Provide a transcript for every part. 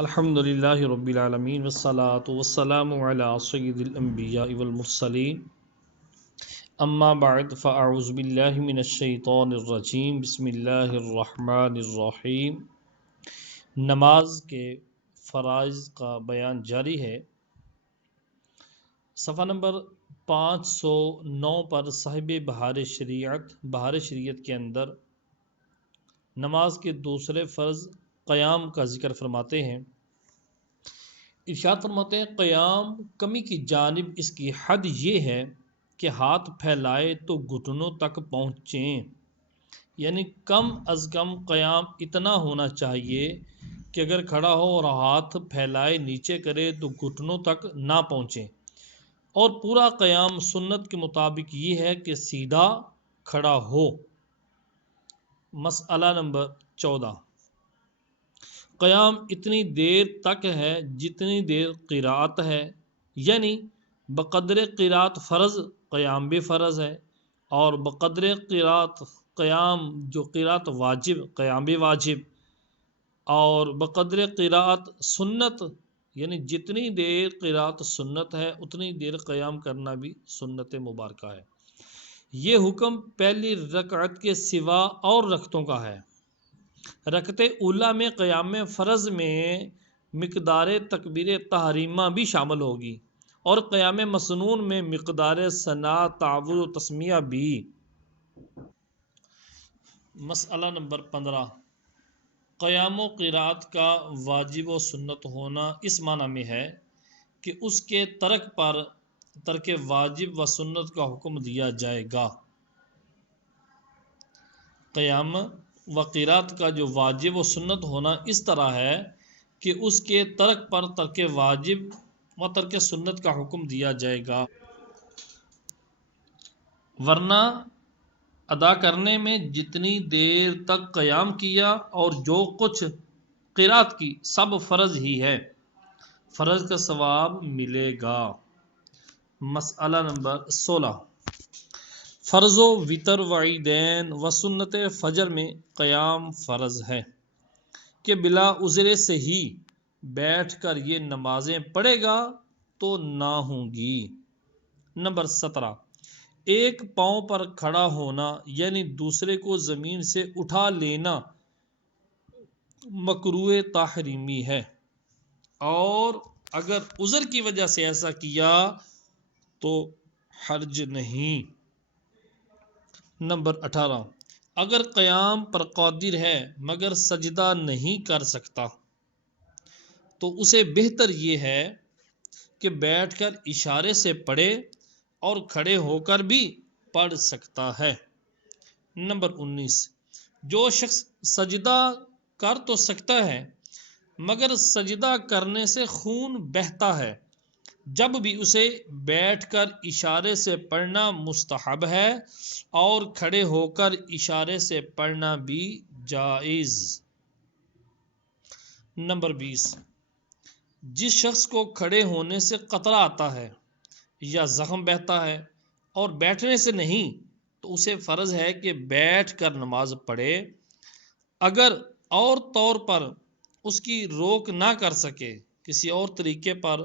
الحمدللہ رب العالمین والصلاة والسلام علی سید الانبیاء والمرسلین اما بعد فاعوذ باللہ من الشیطان الرجیم بسم اللہ الرحمن الرحیم۔ نماز کے فرائض کا بیان جاری ہے۔ صفحہ نمبر 509 پر صاحب بہار شریعت کے اندر نماز کے دوسرے فرض قیام کا ذکر فرماتے ہیں۔ ارشاد فرماتے ہیں قیام کمی کی جانب اس کی حد یہ ہے کہ ہاتھ پھیلائے تو گھٹنوں تک پہنچیں، یعنی کم از کم قیام اتنا ہونا چاہیے کہ اگر کھڑا ہو اور ہاتھ پھیلائے نیچے کرے تو گھٹنوں تک نہ پہنچیں، اور پورا قیام سنت کے مطابق یہ ہے کہ سیدھا کھڑا ہو۔ مسئلہ نمبر 14، قیام اتنی دیر تک ہے جتنی دیر قرات ہے، یعنی بقدر قرات فرض قیام بھی فرض ہے، اور بقدر قرات قیام جو قرات واجب قیام بھی واجب، اور بقدر قرات سنت یعنی جتنی دیر قرات سنت ہے اتنی دیر قیام کرنا بھی سنت مبارکہ ہے۔ یہ حکم پہلی رکعت کے سوا اور رکعتوں کا ہے۔ رکعت اولا میں قیام فرض میں مقدار تکبیر تحریمہ بھی شامل ہوگی، اور قیام مسنون میں مقدار ثنا تعوذ و تسمیہ بھی۔ مسئلہ نمبر 15، قیام و قرات کا واجب و سنت ہونا اس معنی میں ہے کہ اس کے ترک پر ترک واجب و سنت کا حکم دیا جائے گا۔ قیام و قرات کا جو واجب و سنت ہونا اس طرح ہے کہ اس کے ترک پر ترک واجب و ترک سنت کا حکم دیا جائے گا، ورنہ ادا کرنے میں جتنی دیر تک قیام کیا اور جو کچھ قرات کی سب فرض ہی ہے، فرض کا ثواب ملے گا۔ مسئلہ نمبر 16، فرض و وتر و عیدین و سنت فجر میں قیام فرض ہے کہ بلا عذر سے ہی بیٹھ کر یہ نمازیں پڑھے گا تو نہ ہوں گی۔ نمبر 17، ایک پاؤں پر کھڑا ہونا یعنی دوسرے کو زمین سے اٹھا لینا مکروہ تحریمی ہے، اور اگر عذر کی وجہ سے ایسا کیا تو حرج نہیں۔ نمبر 18، اگر قیام پر قادر ہے مگر سجدہ نہیں کر سکتا تو اسے بہتر یہ ہے کہ بیٹھ کر اشارے سے پڑھے، اور کھڑے ہو کر بھی پڑھ سکتا ہے۔ نمبر 19، جو شخص سجدہ کر تو سکتا ہے مگر سجدہ کرنے سے خون بہتا ہے، جب بھی اسے بیٹھ کر اشارے سے پڑھنا مستحب ہے، اور کھڑے ہو کر اشارے سے پڑھنا بھی جائز۔ نمبر 20، جس شخص کو کھڑے ہونے سے قطرہ آتا ہے یا زخم بہتا ہے اور بیٹھنے سے نہیں تو اسے فرض ہے کہ بیٹھ کر نماز پڑھے، اگر اور طور پر اس کی روک نہ کر سکے، کسی اور طریقے پر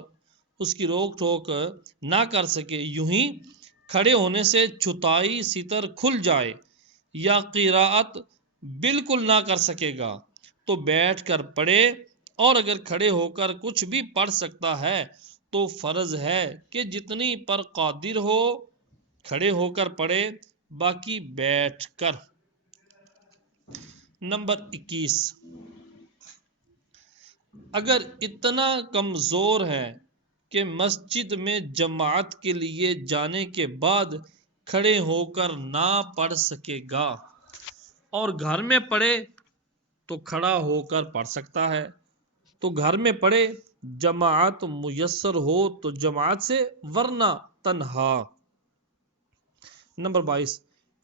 اس کی روک ٹوک نہ کر سکے، یوں ہی کھڑے ہونے سے چھتائی ستر کھل جائے یا قراءت بالکل نہ کر سکے گا تو بیٹھ کر پڑھے، اور اگر کھڑے ہو کر کچھ بھی پڑھ سکتا ہے تو فرض ہے کہ جتنی پر قادر ہو کھڑے ہو کر پڑھے، باقی بیٹھ کر۔ نمبر 21، اگر اتنا کمزور ہے کہ مسجد میں جماعت کے لیے جانے کے بعد کھڑے ہو کر نہ پڑھ سکے گا اور گھر میں پڑھے تو کھڑا ہو کر پڑھ سکتا ہے، تو گھر میں پڑھے، جماعت میسر ہو تو جماعت سے، ورنہ تنہا۔ نمبر 22،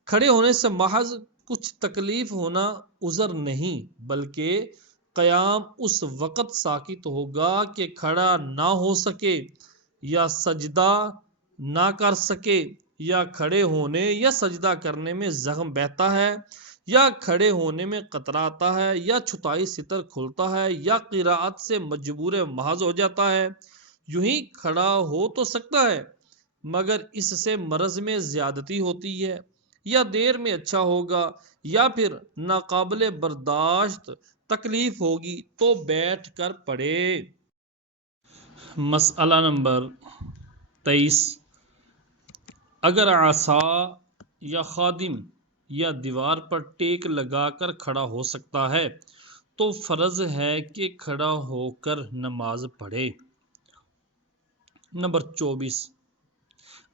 کھڑے ہونے سے محض کچھ تکلیف ہونا عذر نہیں، بلکہ قیام اس وقت ساقط ہوگا کہ کھڑا نہ ہو سکے یا سجدہ نہ کر سکے، یا کھڑے ہونے یا سجدہ کرنے میں زخم بہتا ہے، یا کھڑے ہونے میں قطراتا ہے، یا چھتائی ستر کھلتا ہے، یا قراءت سے مجبور محض ہو جاتا ہے، یوں ہی کھڑا ہو تو سکتا ہے مگر اس سے مرض میں زیادتی ہوتی ہے، یا دیر میں اچھا ہوگا، یا پھر ناقابل برداشت تکلیف ہوگی تو بیٹھ کر پڑھے۔ مسئلہ نمبر 23، اگر عصا یا خادم یا دیوار پر ٹیک لگا کر کھڑا ہو سکتا ہے تو فرض ہے کہ کھڑا ہو کر نماز پڑھے۔ نمبر 24،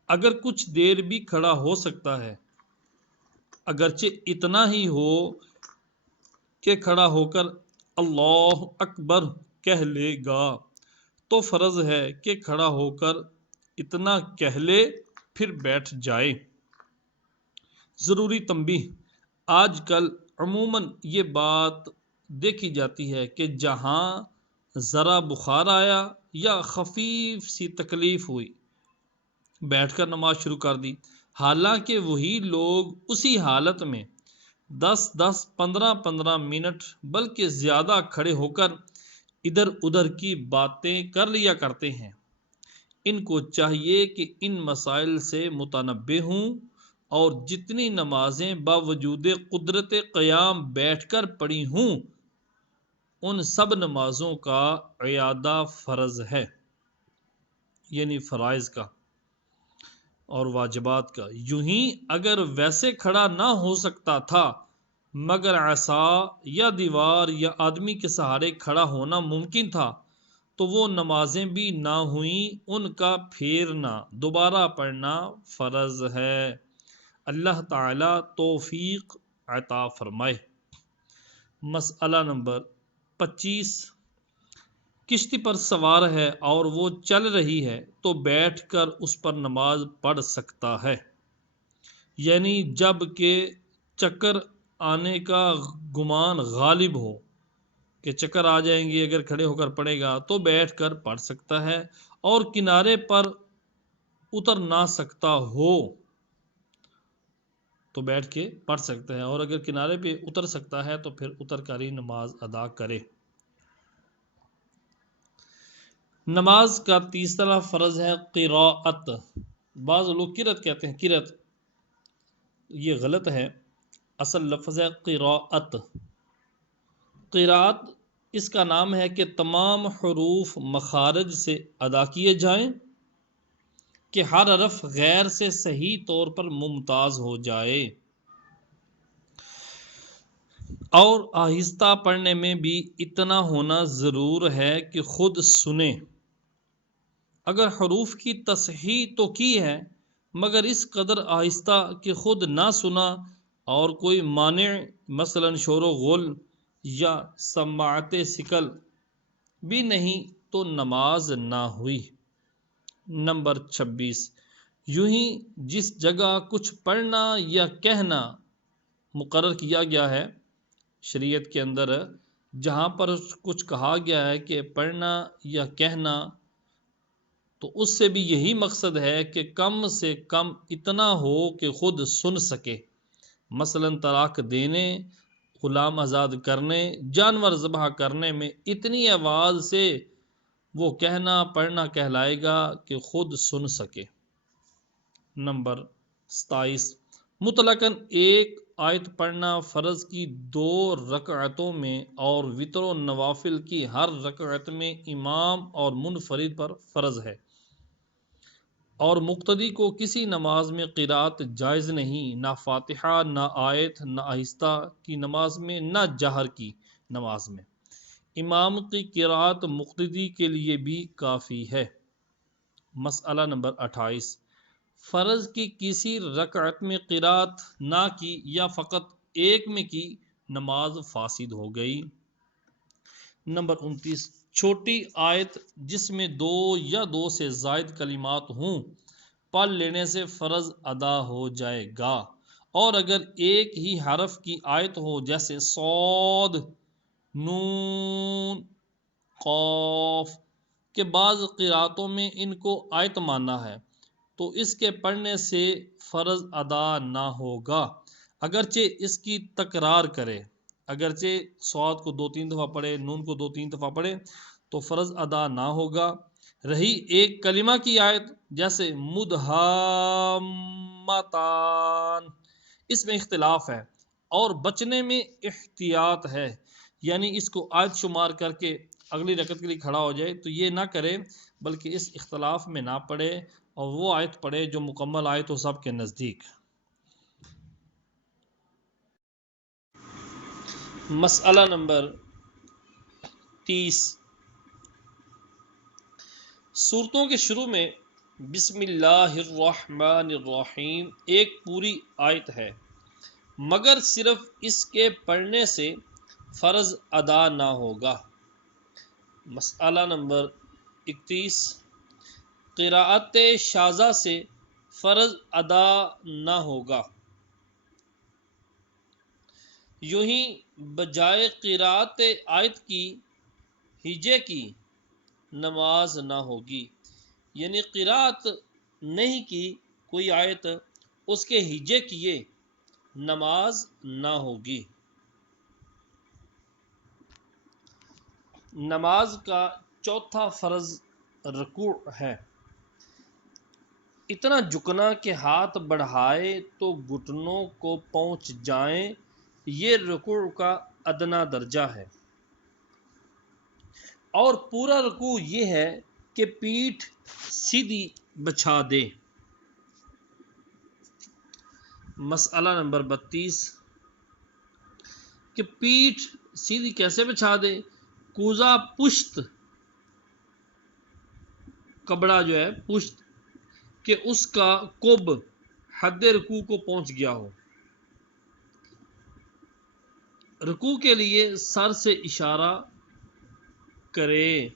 اگر کچھ دیر بھی کھڑا ہو سکتا ہے، اگرچہ اتنا ہی ہو کہ کھڑا ہو کر اللہ اکبر کہہ لے گا، تو فرض ہے کہ کھڑا ہو کر اتنا کہہ لے پھر بیٹھ جائے۔ ضروری تنبیہ، آج کل عموماً یہ بات دیکھی جاتی ہے کہ جہاں ذرا بخار آیا یا خفیف سی تکلیف ہوئی، بیٹھ کر نماز شروع کر دی، حالانکہ وہی لوگ اسی حالت میں 10-15 منٹ بلکہ زیادہ کھڑے ہو کر ادھر ادھر کی باتیں کر لیا کرتے ہیں۔ ان کو چاہیے کہ ان مسائل سے متنبہ ہوں اور جتنی نمازیں باوجود قدرت قیام بیٹھ کر پڑھی ہوں ان سب نمازوں کا اعادہ فرض ہے، یعنی فرائض کا اور واجبات کا۔ یوں ہی اگر ویسے کھڑا نہ ہو سکتا تھا مگر عصا یا دیوار یا آدمی کے سہارے کھڑا ہونا ممکن تھا تو وہ نمازیں بھی نہ ہوئیں، ان کا پھیرنا دوبارہ پڑھنا فرض ہے۔ اللہ تعالی توفیق عطا فرمائے۔ مسئلہ نمبر 25، کشتی پر سوار ہے اور وہ چل رہی ہے تو بیٹھ کر اس پر نماز پڑھ سکتا ہے، یعنی جب کہ چکر آنے کا گمان غالب ہو کہ چکر آ جائیں گے، اگر کھڑے ہو کر پڑھے گا تو بیٹھ کر پڑھ سکتا ہے، اور کنارے پر اتر نہ سکتا ہو تو بیٹھ کے پڑھ سکتا ہے، اور اگر کنارے پہ اتر سکتا ہے تو پھر اتر کر ہی نماز ادا کرے۔ نماز کا تیسرا فرض ہے قراءت۔ بعض لوگ قرأت کہتے ہیں، قرأت یہ غلط ہے، اصل لفظ ہے قراءت۔ قراءت اس کا نام ہے کہ تمام حروف مخارج سے ادا کیے جائیں کہ ہر حرف غیر سے صحیح طور پر ممتاز ہو جائے، اور آہستہ پڑھنے میں بھی اتنا ہونا ضرور ہے کہ خود سنے۔ اگر حروف کی تصحیح تو کی ہے مگر اس قدر آہستہ کہ خود نہ سنا، اور کوئی مانع مثلا شور و غل یا سماعت ثقل بھی نہیں تو نماز نہ ہوئی۔ نمبر 26، یوں ہی جس جگہ کچھ پڑھنا یا کہنا مقرر کیا گیا ہے شریعت کے اندر، جہاں پر کچھ کہا گیا ہے کہ پڑھنا یا کہنا، تو اس سے بھی یہی مقصد ہے کہ کم سے کم اتنا ہو کہ خود سن سکے، مثلا طلاق دینے، غلام آزاد کرنے، جانور ذبح کرنے میں اتنی آواز سے وہ کہنا پڑھنا کہلائے گا کہ خود سن سکے۔ نمبر 27، مطلقاً ایک آیت پڑھنا فرض کی 2 رکعتوں میں اور وتر و نوافل کی ہر رکعت میں امام اور منفرد پر فرض ہے، اور مقتدی کو کسی نماز میں قرات جائز نہیں، نہ فاتحہ، نہ آیت، نہ آہستہ کی نماز میں، نہ جہر کی نماز میں۔ امام کی قرات مقتدی کے لیے بھی کافی ہے۔ مسئلہ نمبر 28، فرض کی کسی رکعت میں قرات نہ کی یا فقط ایک میں کی، نماز فاسد ہو گئی۔ نمبر 29، چھوٹی آیت جس میں 2 یا 2 سے زائد کلمات ہوں پڑھ لینے سے فرض ادا ہو جائے گا، اور اگر ایک ہی حرف کی آیت ہو جیسے صاد، نون، قاف کہ بعض قراتوں میں ان کو آیت ماننا ہے تو اس کے پڑھنے سے فرض ادا نہ ہوگا۔ اگرچہ اس کی تکرار کرے، اگرچہ صاد کو 2-3 دفعہ پڑھے، نون کو 2-3 دفعہ پڑھے تو فرض ادا نہ ہوگا۔ رہی ایک کلمہ کی آیت جیسے مدھامتان، اس میں اختلاف ہے اور بچنے میں احتیاط ہے، یعنی اس کو آیت شمار کر کے اگلی رکعت کے لیے کھڑا ہو جائے تو یہ نہ کرے، بلکہ اس اختلاف میں نہ پڑھے اور وہ آیت پڑھے جو مکمل آیت ہو سب کے نزدیک۔ مسئلہ نمبر 30، سورتوں کے شروع میں بسم اللہ الرحمن الرحیم ایک پوری آیت ہے، مگر صرف اس کے پڑھنے سے فرض ادا نہ ہوگا۔ مسئلہ نمبر 31، قراءت شاذہ سے فرض ادا نہ ہوگا، یوں ہی بجائے قراءت آیت کی ہجے کی نماز نہ ہوگی، یعنی قراءت نہیں کی کوئی آیت، اس کے ہجے کیے نماز نہ ہوگی۔ نماز کا چوتھا فرض رکوع ہے۔ اتنا جھکنا کہ ہاتھ بڑھائے تو گھٹنوں کو پہنچ جائیں، یہ رکوع کا ادنا درجہ ہے، اور پورا رکوع یہ ہے کہ پیٹھ سیدھی بچھا دے۔ مسئلہ نمبر 32، کہ پیٹھ سیدھی کیسے بچھا دے؟ کوزہ پشت، کبڑا جو ہے پشت، کہ اس کا کب حد رکوع کو پہنچ گیا ہو۔ رکوع کے لیے سر سے اشارہ کرے،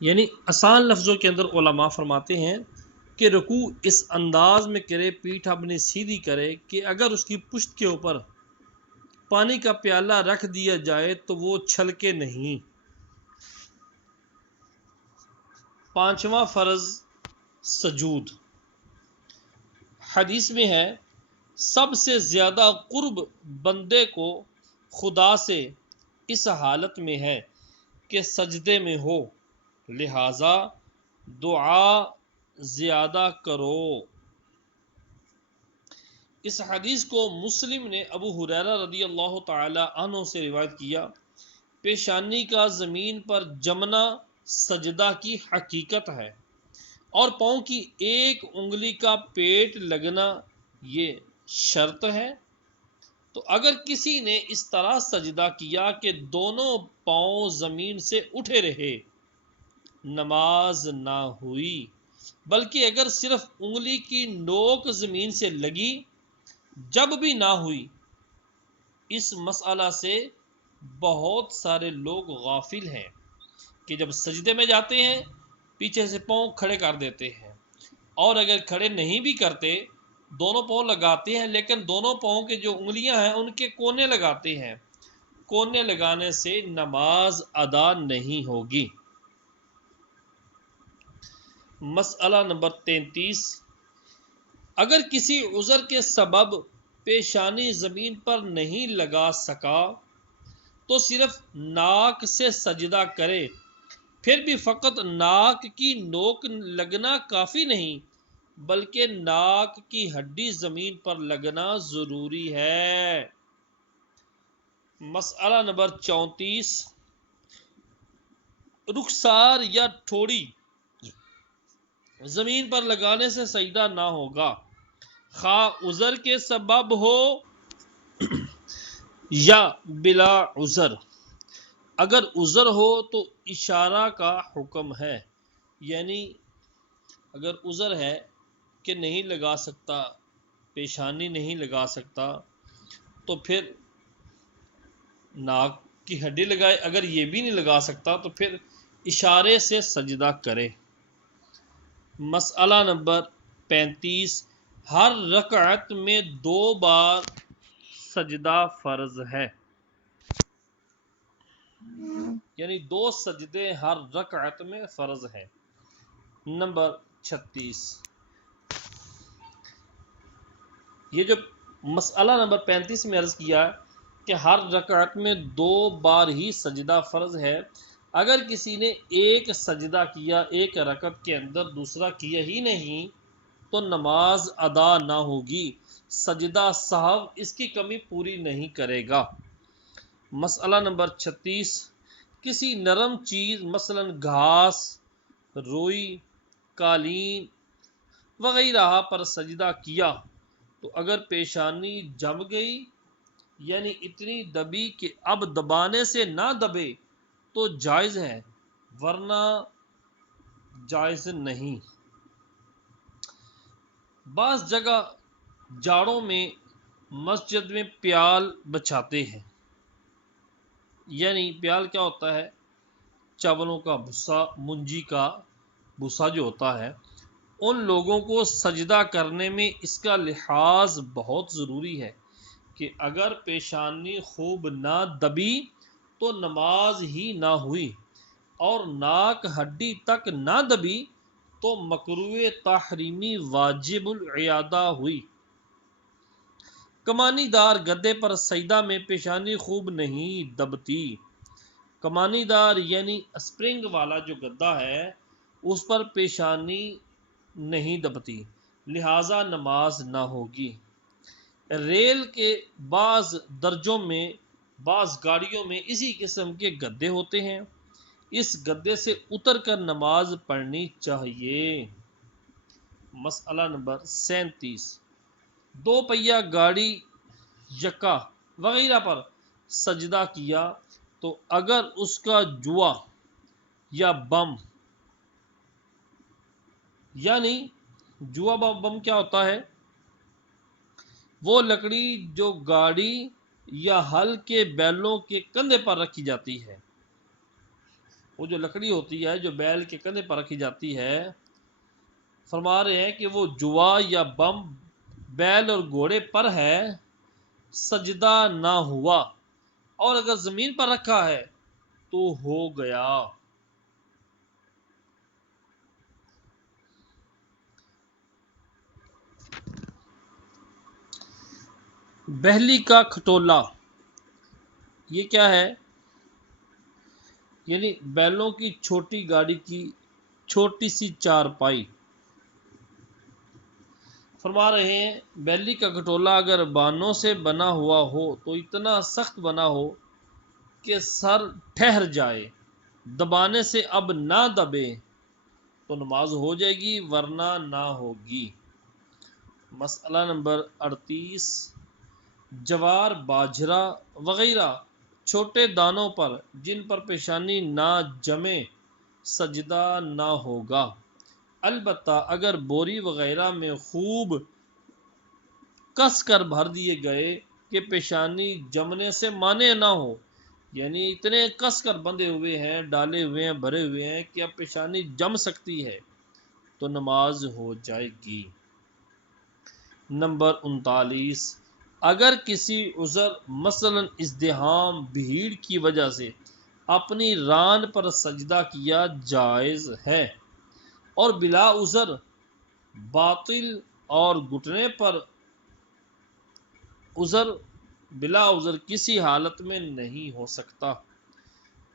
یعنی آسان لفظوں کے اندر علماء فرماتے ہیں کہ رکوع اس انداز میں کرے، پیٹھ اپنی سیدھی کرے کہ اگر اس کی پشت کے اوپر پانی کا پیالہ رکھ دیا جائے تو وہ چھلکے نہیں۔ پانچواں فرض سجود۔ حدیث میں ہے سب سے زیادہ قرب بندے کو خدا سے اس حالت میں ہے کہ سجدے میں ہو، لہذا دعا زیادہ کرو۔ اس حدیث کو مسلم نے ابو ہریرہ رضی اللہ تعالی عنہ سے روایت کیا۔ پیشانی کا زمین پر جمنا سجدہ کی حقیقت ہے، اور پاؤں کی ایک انگلی کا پیٹ لگنا یہ شرط ہے۔ تو اگر کسی نے اس طرح سجدہ کیا کہ دونوں پاؤں زمین سے اٹھے رہے، نماز نہ ہوئی، بلکہ اگر صرف انگلی کی نوک زمین سے لگی جب بھی نہ ہوئی۔ اس مسئلہ سے بہت سارے لوگ غافل ہیں کہ جب سجدے میں جاتے ہیں پیچھے سے پاؤں کھڑے کر دیتے ہیں، اور اگر کھڑے نہیں بھی کرتے دونوں پاؤں لگاتے ہیں، لیکن دونوں پاؤں کے جو انگلیاں ہیں ان کے کونے لگاتے ہیں۔ کونے لگانے سے نماز ادا نہیں ہوگی۔ مسئلہ نمبر 33، اگر کسی عذر کے سبب پیشانی زمین پر نہیں لگا سکا تو صرف ناک سے سجدہ کرے، پھر بھی فقط ناک کی نوک لگنا کافی نہیں، بلکہ ناک کی ہڈی زمین پر لگنا ضروری ہے۔ مسئلہ نمبر 34، رخسار یا ٹھوڑی زمین پر لگانے سے سجدہ نہ ہوگا، خواہ عذر کے سبب ہو یا بلا عذر۔ اگر عذر ہو تو اشارہ کا حکم ہے، یعنی اگر عذر ہے کہ نہیں لگا سکتا، پیشانی نہیں لگا سکتا، تو پھر ناک کی ہڈی لگائے، اگر یہ بھی نہیں لگا سکتا تو پھر اشارے سے سجدہ کرے۔ مسئلہ نمبر 35، ہر رکعت میں 2 بار سجدہ فرض ہے، یعنی 2 سجدے ہر رکعت میں فرض ہے۔ نمبر 36، یہ جو مسئلہ نمبر 35 میں عرض کیا کہ ہر رکعت میں 2 بار ہی سجدہ فرض ہے، اگر کسی نے ایک سجدہ کیا ایک رکعت کے اندر، دوسرا کیا ہی نہیں تو نماز ادا نہ ہوگی، سجدہ سہو اس کی کمی پوری نہیں کرے گا۔ مسئلہ نمبر 36، کسی نرم چیز مثلا گھاس، روئی، قالین وغیرہ پر سجدہ کیا تو اگر پیشانی جم گئی یعنی اتنی دبی کہ اب دبانے سے نہ دبے تو جائز ہے، ورنہ جائز نہیں۔ بعض جگہ جاڑوں میں مسجد میں پیال بچھاتے ہیں، یعنی پیال کیا ہوتا ہے؟ چاولوں کا بھسا، منجی کا بھسا جو ہوتا ہے۔ ان لوگوں کو سجدہ کرنے میں اس کا لحاظ بہت ضروری ہے کہ اگر پیشانی خوب نہ دبی تو نماز ہی نہ ہوئی، اور ناک ہڈی تک نہ دبی تو مکروہ تحریمی واجب العیادہ ہوئی۔ کمانی دار گدے پر سجدہ میں پیشانی خوب نہیں دبتی۔ کمانی دار یعنی اسپرنگ والا جو گدا ہے اس پر پیشانی نہیں دبتی، لہذا نماز نہ ہوگی۔ ریل کے بعض درجوں میں، بعض گاڑیوں میں اسی قسم کے گدے ہوتے ہیں، اس گدے سے اتر کر نماز پڑھنی چاہیے۔ مسئلہ نمبر 37، 2 پہیہ گاڑی، یکا وغیرہ پر سجدہ کیا تو اگر اس کا جوا یا بم، یعنی جوا بم کیا ہوتا ہے؟ وہ لکڑی جو گاڑی یا ہل کے بیلوں کے کندھے پر رکھی جاتی ہے، وہ جو لکڑی ہوتی ہے جو بیل کے کندھے پر رکھی جاتی ہے، فرما رہے ہیں کہ وہ جوا یا بم بیل اور گھوڑے پر ہے، سجدہ نہ ہوا، اور اگر زمین پر رکھا ہے تو ہو گیا۔ بہلی کا کھٹولا، یہ کیا ہے؟ یعنی بیلوں کی چھوٹی گاڑی کی چھوٹی سی چارپائی۔ فرما رہے ہیں بیلی کا کھٹولا اگر بانوں سے بنا ہوا ہو تو اتنا سخت بنا ہو کہ سر ٹھہر جائے، دبانے سے اب نہ دبے تو نماز ہو جائے گی، ورنہ نہ ہوگی۔ مسئلہ نمبر 38، جوار، باجرہ وغیرہ چھوٹے دانوں پر جن پر پیشانی نہ جمے سجدہ نہ ہوگا، البتہ اگر بوری وغیرہ میں خوب کس کر بھر دیے گئے کہ پیشانی جمنے سے مانع نہ ہو، یعنی اتنے کس کر بندھے ہوئے ہیں، ڈالے ہوئے ہیں، بھرے ہوئے ہیں کہ اب پیشانی جم سکتی ہے تو نماز ہو جائے گی۔ نمبر 39، اگر کسی عذر مثلا ازدحام، بھیڑ کی وجہ سے اپنی ران پر سجدہ کیا جائز ہے، اور بلا عذر باطل، اور گھٹنے پر عذر بلا عذر کسی حالت میں نہیں ہو سکتا،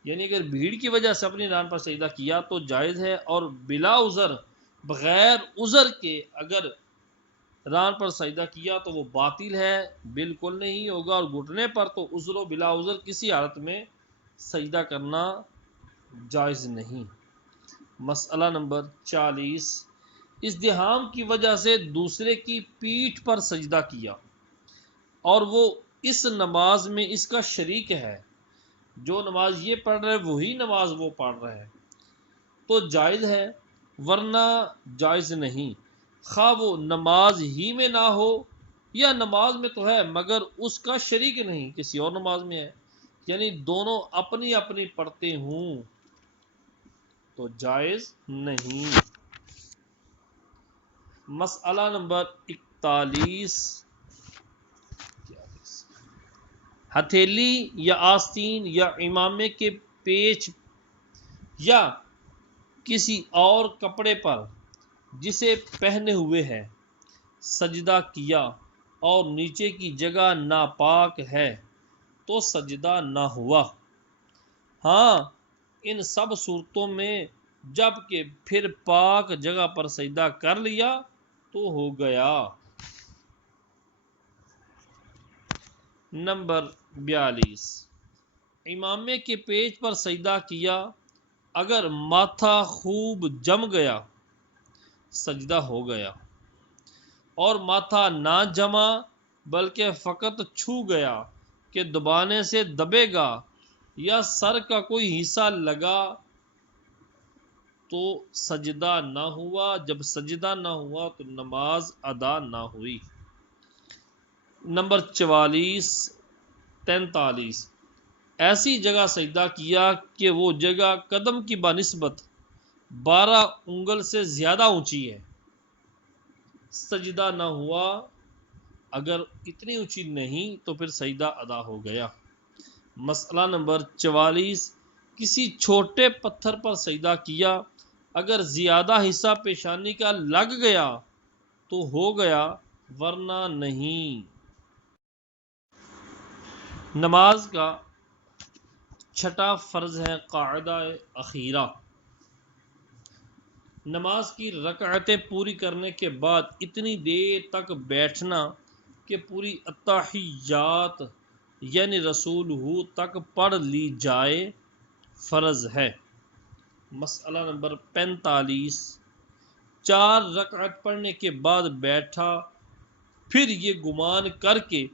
یعنی اگر بھیڑ کی وجہ سے اپنی ران پر سجدہ کیا تو جائز ہے، اور بلا عذر بغیر عذر کے اگر ران پر سجدہ کیا تو وہ باطل ہے، بالکل نہیں ہوگا، اور گھٹنے پر تو عذر و بلا عذر کسی حالت میں سجدہ کرنا جائز نہیں۔ مسئلہ نمبر 40، ازدحام کی وجہ سے دوسرے کی پیٹھ پر سجدہ کیا اور وہ اس نماز میں اس کا شریک ہے، جو نماز یہ پڑھ رہا ہے وہی نماز وہ پڑھ رہا ہے، تو جائز ہے، ورنہ جائز نہیں، خواہ وہ نماز ہی میں نہ ہو یا نماز میں تو ہے مگر اس کا شریک نہیں، کسی اور نماز میں ہے، یعنی دونوں اپنی اپنی پڑھتے ہوں تو جائز نہیں۔ مسئلہ نمبر 41، ہتھیلی یا آستین یا امامے کے پیچ یا کسی اور کپڑے پر جسے پہنے ہوئے ہے سجدہ کیا اور نیچے کی جگہ ناپاک ہے تو سجدہ نہ ہوا۔ ہاں ان سب صورتوں میں جب کہ پھر پاک جگہ پر سجدہ کر لیا تو ہو گیا۔ نمبر 42، امامے کے پیٹ پر سجدہ کیا، اگر ماتھا خوب جم گیا سجدہ ہو گیا، اور ماتھا نہ جما بلکہ فقط چھو گیا کہ دبانے سے دبے گا یا سر کا کوئی حصہ لگا تو سجدہ نہ ہوا۔ جب سجدہ نہ ہوا تو نماز ادا نہ ہوئی۔ نمبر 44 43، ایسی جگہ سجدہ کیا کہ وہ جگہ قدم کی بنسبت 12 انگل سے زیادہ اونچی ہے، سجدہ نہ ہوا۔ اگر اتنی اونچی نہیں تو پھر سجدہ ادا ہو گیا۔ مسئلہ نمبر 44، کسی چھوٹے پتھر پر سجدہ کیا، اگر زیادہ حصہ پیشانی کا لگ گیا تو ہو گیا ورنہ نہیں۔ نماز کا چھٹا فرض ہے قاعدہ اخیرہ۔ نماز کی رکعتیں پوری کرنے کے بعد اتنی دیر تک بیٹھنا کہ پوری اتحیات یعنی رسول ہو تک پڑھ لی جائے فرض ہے۔ مسئلہ نمبر 45، 4 رکعت پڑھنے کے بعد بیٹھا، پھر یہ گمان کر کے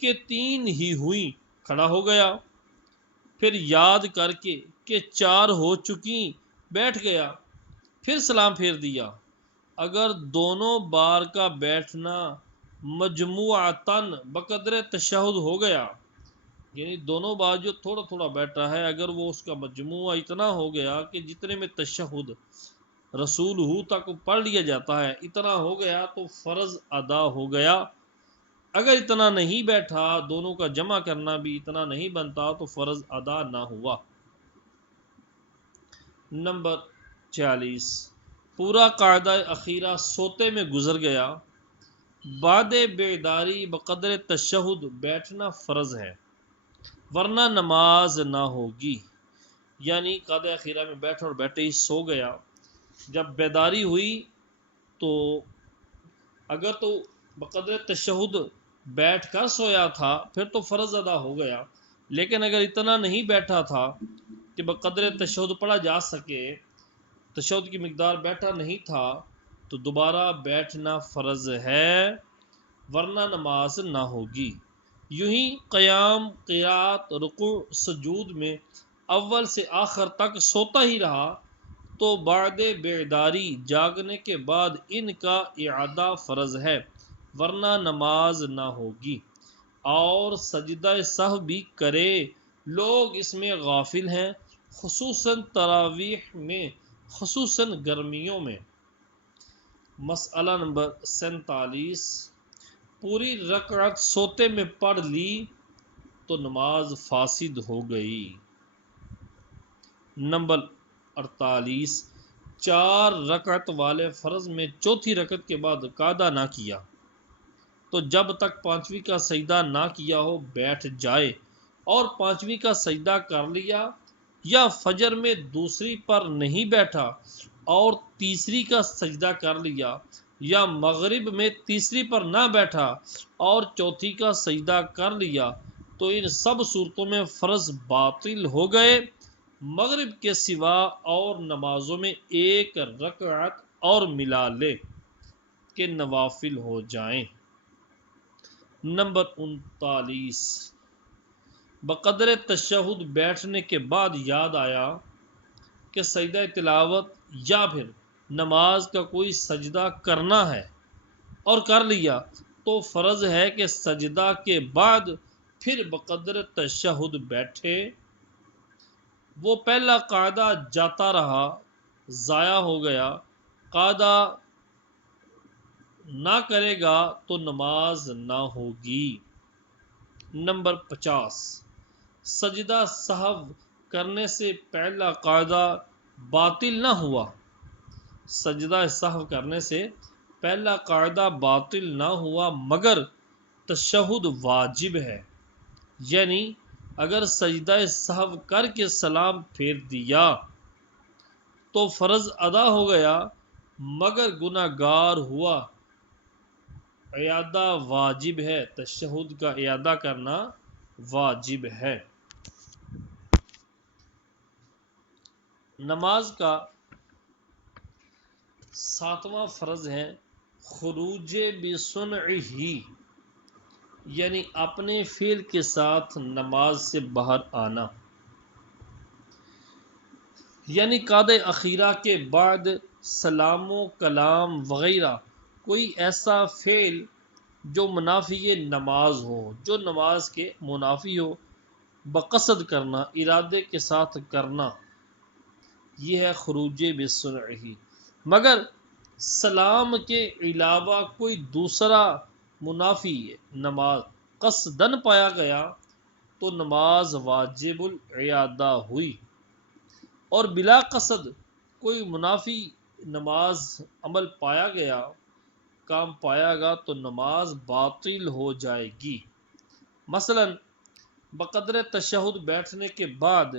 کہ 3 ہی ہوئیں کھڑا ہو گیا، پھر یاد کر کے کہ 4 ہو چکی بیٹھ گیا، پھر سلام پھیر دیا۔ اگر دونوں بار کا بیٹھنا مجموعتاً بقدر تشہد ہو گیا، یعنی دونوں بار جو تھوڑا تھوڑا بیٹھا ہے اگر وہ اس کا مجموعہ اتنا ہو گیا کہ جتنے میں تشہد رسول ہو تک پڑھ لیا جاتا ہے اتنا ہو گیا تو فرض ادا ہو گیا۔ اگر اتنا نہیں بیٹھا، دونوں کا جمع کرنا بھی اتنا نہیں بنتا تو فرض ادا نہ ہوا۔ نمبر 46، پورا قاعدہ اخیرہ سوتے میں گزر گیا، بعد بیداری بقدر تشہد بیٹھنا فرض ہے ورنہ نماز نہ ہوگی۔ یعنی قاعدہ اخیرہ میں بیٹھا اور بیٹھے ہی سو گیا، جب بیداری ہوئی تو اگر تو بقدر تشہد بیٹھ کر سویا تھا پھر تو فرض ادا ہو گیا، لیکن اگر اتنا نہیں بیٹھا تھا کہ بقدر تشہد پڑھا جا سکے، تشہد کی مقدار بیٹھا نہیں تھا تو دوبارہ بیٹھنا فرض ہے ورنہ نماز نہ ہوگی۔ یوں ہی قیام، قرات، رکوع، سجود میں اول سے آخر تک سوتا ہی رہا تو بعد بیداری جاگنے کے بعد ان کا اعادہ فرض ہے ورنہ نماز نہ ہوگی۔ اور سجدہ سہو بھی کرے، لوگ اس میں غافل ہیں، خصوصاً تراویح میں، خصوصاً گرمیوں میں۔ مسئلہ نمبر 47، پوری رکعت سوتے میں پڑھ لی تو نماز فاسد ہو گئی۔ نمبر 48، 4 رکعت والے فرض میں چوتھی رکعت کے بعد قعدہ نہ کیا تو جب تک 5ویں کا سجدہ نہ کیا ہو بیٹھ جائے، اور 5ویں کا سجدہ کر لیا یا فجر میں دوسری پر نہیں بیٹھا اور تیسری کا سجدہ کر لیا، یا مغرب میں تیسری پر نہ بیٹھا اور چوتھی کا سجدہ کر لیا تو ان سب صورتوں میں فرض باطل ہو گئے، مغرب کے سوا اور نمازوں میں 1 رکعت اور ملا لے کہ نوافل ہو جائیں۔ نمبر 39، بقدر تشہد بیٹھنے کے بعد یاد آیا کہ سجدہ تلاوت یا پھر نماز کا کوئی سجدہ کرنا ہے اور کر لیا تو فرض ہے کہ سجدہ کے بعد پھر بقدر تشہد بیٹھے۔ وہ پہلا قاعدہ جاتا رہا، ضائع ہو گیا، قاعدہ نہ کرے گا تو نماز نہ ہوگی۔ نمبر 50، سجدہ سہو کرنے سے پہلا قاعدہ باطل نہ ہوا۔ سجدہ سہو کرنے سے پہلا قاعدہ باطل نہ ہوا مگر تشہد واجب ہے، یعنی اگر سجدہ سہو کر کے سلام پھیر دیا تو فرض ادا ہو گیا مگر گناہ گار ہوا، اعادہ واجب ہے، تشہد کا اعادہ کرنا واجب ہے۔ نماز کا 7واں فرض ہے خروج بصنعہ، یعنی اپنے فعل کے ساتھ نماز سے باہر آنا، یعنی قعدہ اخیرہ کے بعد سلام و کلام وغیرہ کوئی ایسا فعل جو منافی نماز ہو، جو نماز کے منافی ہو، بقصد کرنا، ارادے کے ساتھ کرنا، یہ ہے خروج بصنعہ۔ مگر سلام کے علاوہ کوئی دوسرا منافی نماز قصدن پایا گیا تو نماز واجب الاعادہ ہوئی، اور بلا قصد کوئی منافی نماز عمل پایا گیا، کام پایا گا تو نماز باطل ہو جائے گی۔ مثلا بقدر تشہد بیٹھنے کے بعد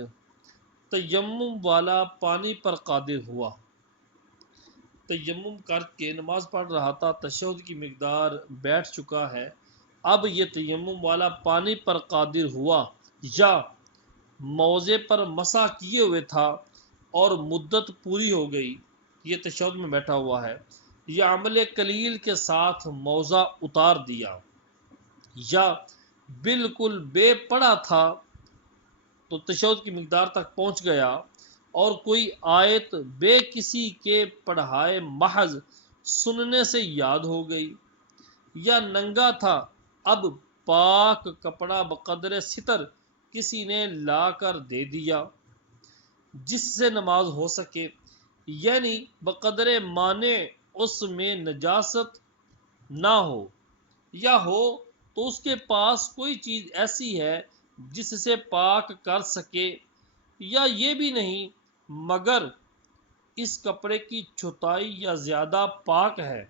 تیمم والا پانی پر قادر ہوا، تیمم کر کے نماز پڑھ رہا تھا، تشہد کی مقدار بیٹھ چکا ہے، اب یہ تیمم والا پانی پر قادر ہوا، یا موضع پر مسح کیے ہوئے تھا اور مدت پوری ہو گئی، یہ تشہد میں بیٹھا ہوا ہے، یا عمل قلیل کے ساتھ موضع اتار دیا، یا بالکل بے پڑھا تھا تو تشہد کی مقدار تک پہنچ گیا اور کوئی آیت بے کسی کے پڑھائے محض سننے سے یاد ہو گئی، یا ننگا تھا اب پاک کپڑا بقدر ستر کسی نے لا کر دے دیا جس سے نماز ہو سکے، یعنی بقدر مانع اس میں نجاست نہ ہو، یا ہو تو اس کے پاس کوئی چیز ایسی ہے جس سے پاک کر سکے، یا یہ بھی نہیں مگر اس کپڑے کی چھتائی یا زیادہ پاک ہے،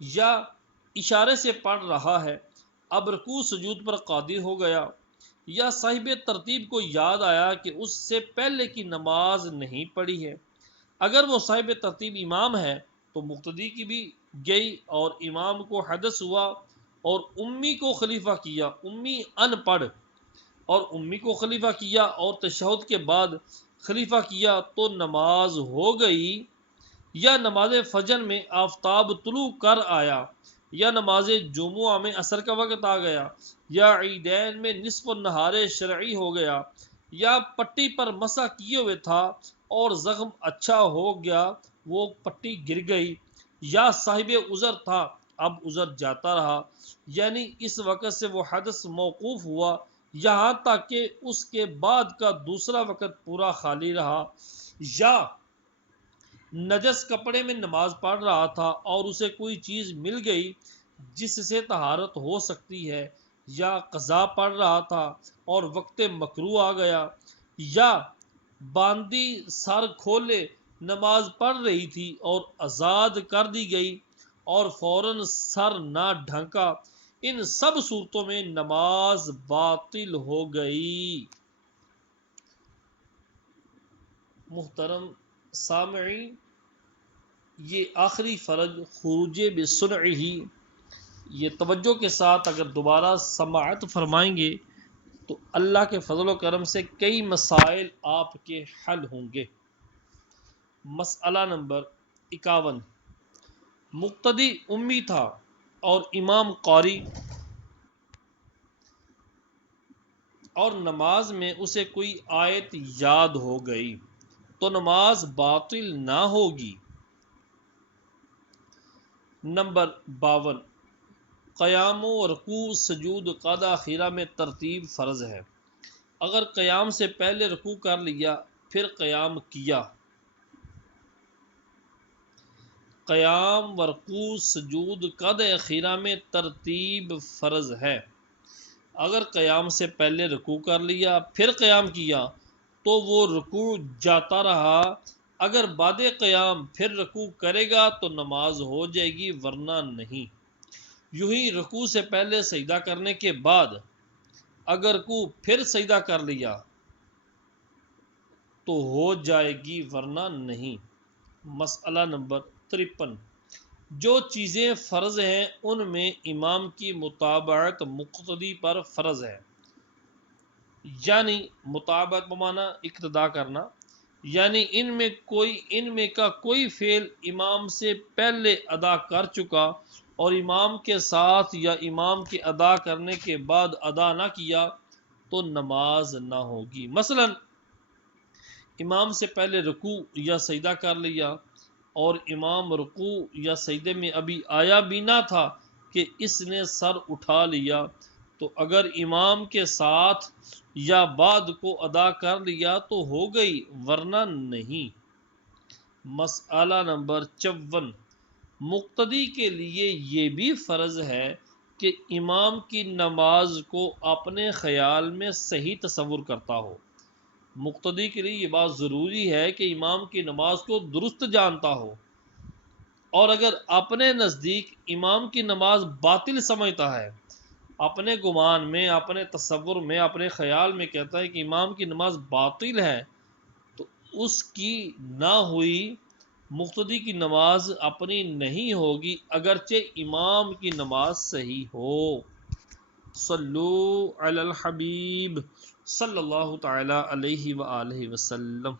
یا اشارے سے پڑھ رہا ہے، اب رکوع سجود پر قادر ہو گیا، یا صاحب ترتیب کو یاد آیا کہ اس سے پہلے کی نماز نہیں پڑھی ہے، اگر وہ صاحب ترتیب امام ہے تو مقتدی کی بھی گئی اور امام کو حدث ہوا اور امی کو خلیفہ کیا، امی ان پڑھ اور امی کو خلیفہ کیا اور تشہد کے بعد خلیفہ کیا تو نماز ہو گئی، یا نماز فجر میں آفتاب طلوع کر آیا، یا نماز جمعہ میں عصر کا وقت آ گیا، یا عیدین میں نصف النہار شرعی ہو گیا، یا پٹی پر مسح کیے ہوئے تھا اور زخم اچھا ہو گیا، وہ پٹی گر گئی، یا صاحب عذر تھا اب عذر جاتا رہا، یعنی اس وقت سے وہ حدث موقوف ہوا یہاں تک کہ اس کے بعد کا دوسرا وقت پورا خالی رہا، یا نجس کپڑے میں نماز پڑھ رہا تھا اور اسے کوئی چیز مل گئی جس سے طہارت ہو سکتی ہے، یا قضا پڑھ رہا تھا اور وقت مکروہ آ گیا، یا باندی سر کھولے نماز پڑھ رہی تھی اور آزاد کر دی گئی اور فوراً سر نہ ڈھانکا، ان سب صورتوں میں نماز باطل ہو گئی۔ محترم سامعین، یہ آخری فرض خروج بصنعہ، یہ توجہ کے ساتھ اگر دوبارہ سماعت فرمائیں گے تو اللہ کے فضل و کرم سے کئی مسائل آپ کے حل ہوں گے۔ مسئلہ نمبر 51، مقتدی امی تھا اور امام قاری، اور نماز میں اسے کوئی آیت یاد ہو گئی تو نماز باطل نہ ہوگی۔ نمبر 52، قیام و رکوع سجود قعدہ اخیرہ میں ترتیب فرض ہے، اگر قیام سے پہلے رکوع کر لیا پھر قیام کیا، قیام و رکوع سجود قعدہ اخیرہ میں ترتیب فرض ہے، اگر قیام سے پہلے رکوع کر لیا پھر قیام کیا تو وہ رکوع جاتا رہا اگر بعد قیام پھر رکوع کرے گا تو نماز ہو جائے گی ورنہ نہیں۔ یوں ہی رکوع سے پہلے سجدہ کرنے کے بعد اگر رکوع پھر سجدہ کر لیا تو ہو جائے گی ورنہ نہیں۔ مسئلہ نمبر 53، جو چیزیں فرض ہیں ان میں امام کی مطابقت مقتدی پر فرض ہے، یعنی مطابقت بمانا اقتداء کرنا، یعنی ان میں کا کوئی فعل امام سے پہلے ادا کر چکا اور امام کے ساتھ یا امام کے ادا کرنے کے بعد ادا نہ کیا تو نماز نہ ہوگی۔ مثلا امام سے پہلے رکوع یا سجدہ کر لیا اور امام رکوع یا سجدے میں ابھی آیا بھی نہ تھا کہ اس نے سر اٹھا لیا، تو اگر امام کے ساتھ یا بعد کو ادا کر لیا تو ہو گئی ورنہ نہیں۔ مسئلہ نمبر 54، مقتدی کے لیے یہ بھی فرض ہے کہ امام کی نماز کو اپنے خیال میں صحیح تصور کرتا ہو۔ مقتدی کے لیے یہ بات ضروری ہے کہ امام کی نماز کو درست جانتا ہو، اور اگر اپنے نزدیک امام کی نماز باطل سمجھتا ہے، اپنے گمان میں، اپنے تصور میں، اپنے خیال میں کہتا ہے کہ امام کی نماز باطل ہے، تو اس کی نہ ہوئی مقتدی کی نماز اپنی نہیں ہوگی اگرچہ امام کی نماز صحیح ہو۔ صلو علی الحبیب صلی اللہ تعالی علیہ وآلہ وسلم۔